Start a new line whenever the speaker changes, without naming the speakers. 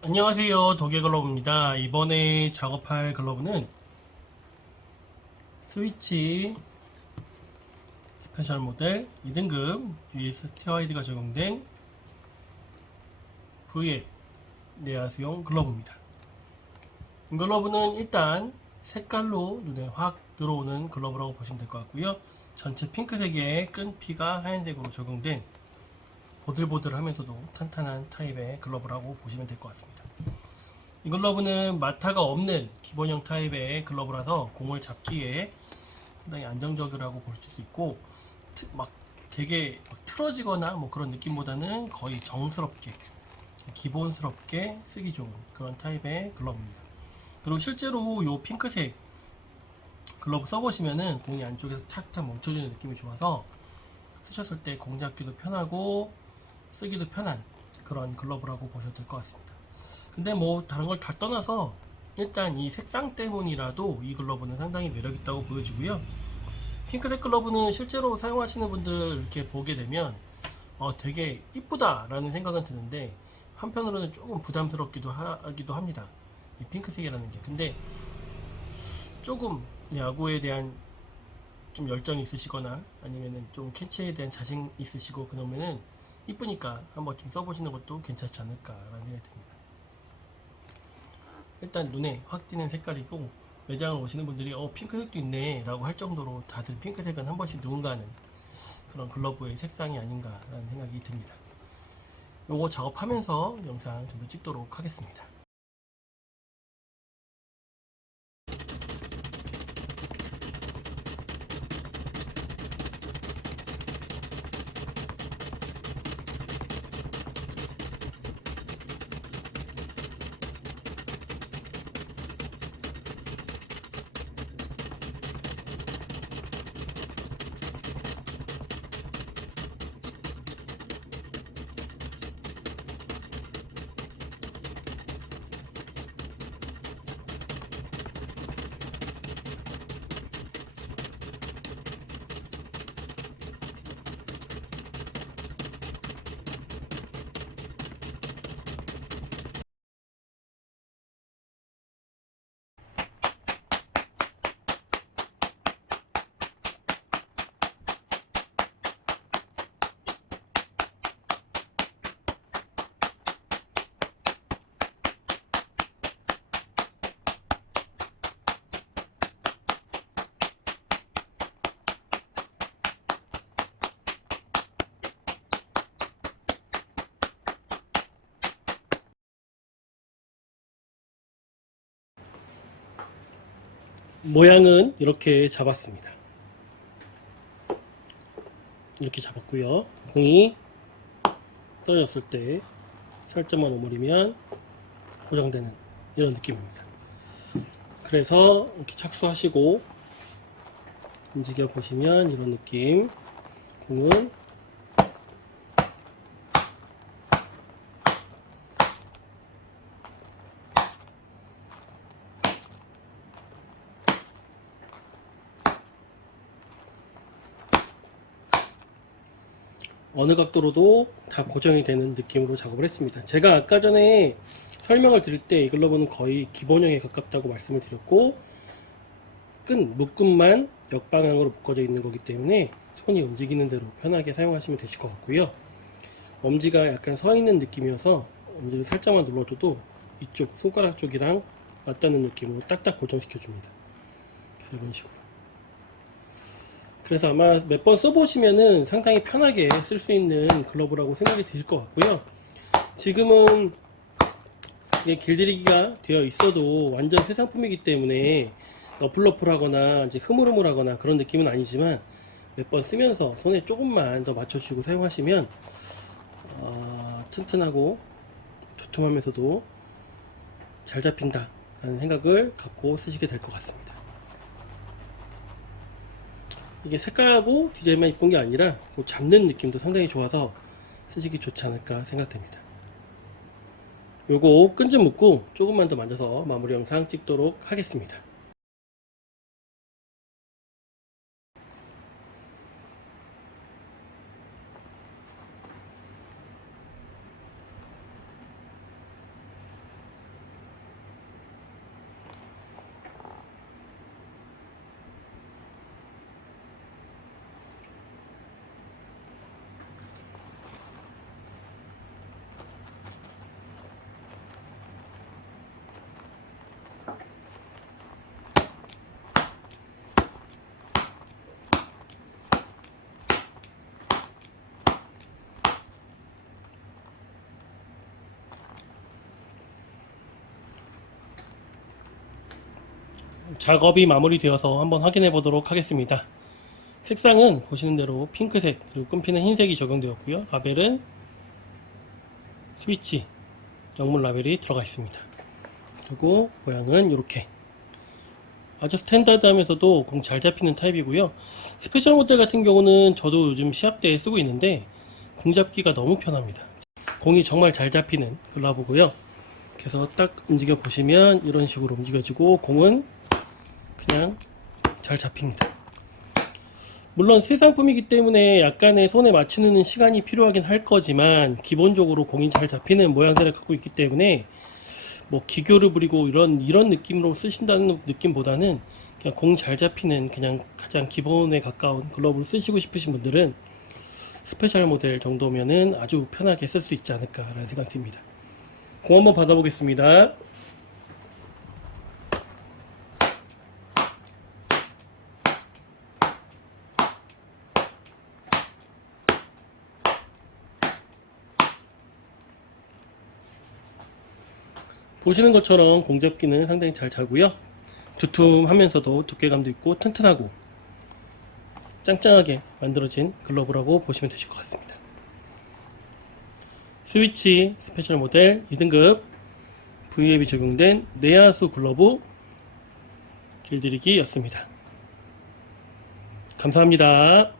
안녕하세요. 도개 글러브입니다. 이번에 작업할 글러브는 스위치 스페셜 모델 2등급 US TYD가 적용된 VF 내야수용 글러브입니다. 이 글러브는 일단 색깔로 눈에 확 들어오는 글러브라고 보시면 될 것 같고요. 전체 핑크색에 끈피가 하얀색으로 적용된 보들보들하면서도 탄탄한 타입의 글러브라고 보시면 될 것 같습니다. 이 글러브는 마타가 없는 기본형 타입의 글러브라서 공을 잡기에 상당히 안정적이라고 볼 수 있고 트- 막 되게 막 틀어지거나 뭐 그런 느낌보다는 거의 정스럽게 기본스럽게 쓰기 좋은 그런 타입의 글러브입니다. 그리고 실제로 이 핑크색 글러브 써보시면은 공이 안쪽에서 탁탁 멈춰지는 느낌이 좋아서 쓰셨을 때 공 잡기도 편하고 쓰기도 편한 그런 글러브라고 보셔도 될 것 같습니다. 근데 뭐 다른 걸 다 떠나서 일단 이 색상 때문이라도 이 글러브는 상당히 매력 있다고 보여지고요. 핑크색 글러브는 실제로 사용하시는 분들 이렇게 보게 되면 어, 되게 이쁘다라는 생각은 드는데 한편으로는 조금 부담스럽기도 하기도 합니다. 이 핑크색이라는 게. 근데 조금 야구에 대한 좀 열정이 있으시거나 아니면은 좀 캐치에 대한 자신 있으시고 그러면은 이쁘니까 한번 좀 써보시는 것도 괜찮지 않을까라는 생각이 듭니다. 일단 눈에 확 띄는 색깔이고 매장을 오시는 분들이 어 핑크색도 있네 라고 할 정도로 다들 핑크색은 한 번씩 누군가는 그런 글러브의 색상이 아닌가라는 생각이 듭니다. 요거 작업하면서 영상 좀 더 찍도록 하겠습니다. 모양은 이렇게 잡았습니다. 이렇게 잡았고요. 공이 떨어졌을 때 살짝만 오므리면 고정되는 이런 느낌입니다. 그래서 이렇게 착수하시고 움직여 보시면 이런 느낌. 공은 어느 각도로도 다 고정이 되는 느낌으로 작업을 했습니다. 제가 아까 전에 설명을 드릴 때 이 글러브는 거의 기본형에 가깝다고 말씀을 드렸고 끈 묶음만 역방향으로 묶어져 있는 거기 때문에 손이 움직이는 대로 편하게 사용하시면 되실 것 같고요. 엄지가 약간 서 있는 느낌이어서 엄지를 살짝만 눌러줘도 이쪽 손가락 쪽이랑 맞닿는 느낌으로 딱딱 고정시켜 줍니다. 이런 식으로. 그래서 아마 몇 번 써보시면은 상당히 편하게 쓸 수 있는 글러브라고 생각이 드실 것 같고요. 지금은 이게 길들이기가 되어 있어도 완전 새 상품이기 때문에 러플러플하거나 이제 흐물흐물하거나 그런 느낌은 아니지만 몇 번 쓰면서 손에 조금만 더 맞춰주고 사용하시면 어, 튼튼하고 두툼하면서도 잘 잡힌다 라는 생각을 갖고 쓰시게 될 것 같습니다. 이게 색깔하고 디자인만 이쁜 게 아니라 그 잡는 느낌도 상당히 좋아서 쓰시기 좋지 않을까 생각됩니다. 요거 끈 좀 묶고 조금만 더 만져서 마무리 영상 찍도록 하겠습니다. 작업이 마무리되어서 한번 확인해 보도록 하겠습니다. 색상은 보시는 대로 핑크색 그리고 끈피는 흰색이 적용되었고요. 라벨은 스위치 영문 라벨이 들어가 있습니다. 그리고 모양은 이렇게 아주 스탠다드하면서도 공 잘 잡히는 타입이고요. 스페셜 모델 같은 경우는 저도 요즘 시합 때 쓰고 있는데 공 잡기가 너무 편합니다. 공이 정말 잘 잡히는 글러브고요. 그래서 딱 움직여 보시면 이런 식으로 움직여지고 공은 그냥 잘 잡힙니다. 물론 새 상품이기 때문에 약간의 손에 맞추는 시간이 필요하긴 할 거지만 기본적으로 공이 잘 잡히는 모양새를 갖고 있기 때문에 뭐 기교를 부리고 이런 이런 느낌으로 쓰신다는 느낌보다는 그냥 공 잘 잡히는 그냥 가장 기본에 가까운 글러브를 쓰시고 싶으신 분들은 스페셜 모델 정도면은 아주 편하게 쓸 수 있지 않을까라는 생각이 듭니다. 공 한번 받아보겠습니다. 보시는 것처럼 공잡기는 상당히 잘 자고요. 두툼하면서도 두께감도 있고 튼튼하고 짱짱하게 만들어진 글러브라고 보시면 되실 것 같습니다. 스위치 스페셜 모델 2등급 V앱이 적용된 내야수 글러브 길들이기였습니다. 감사합니다.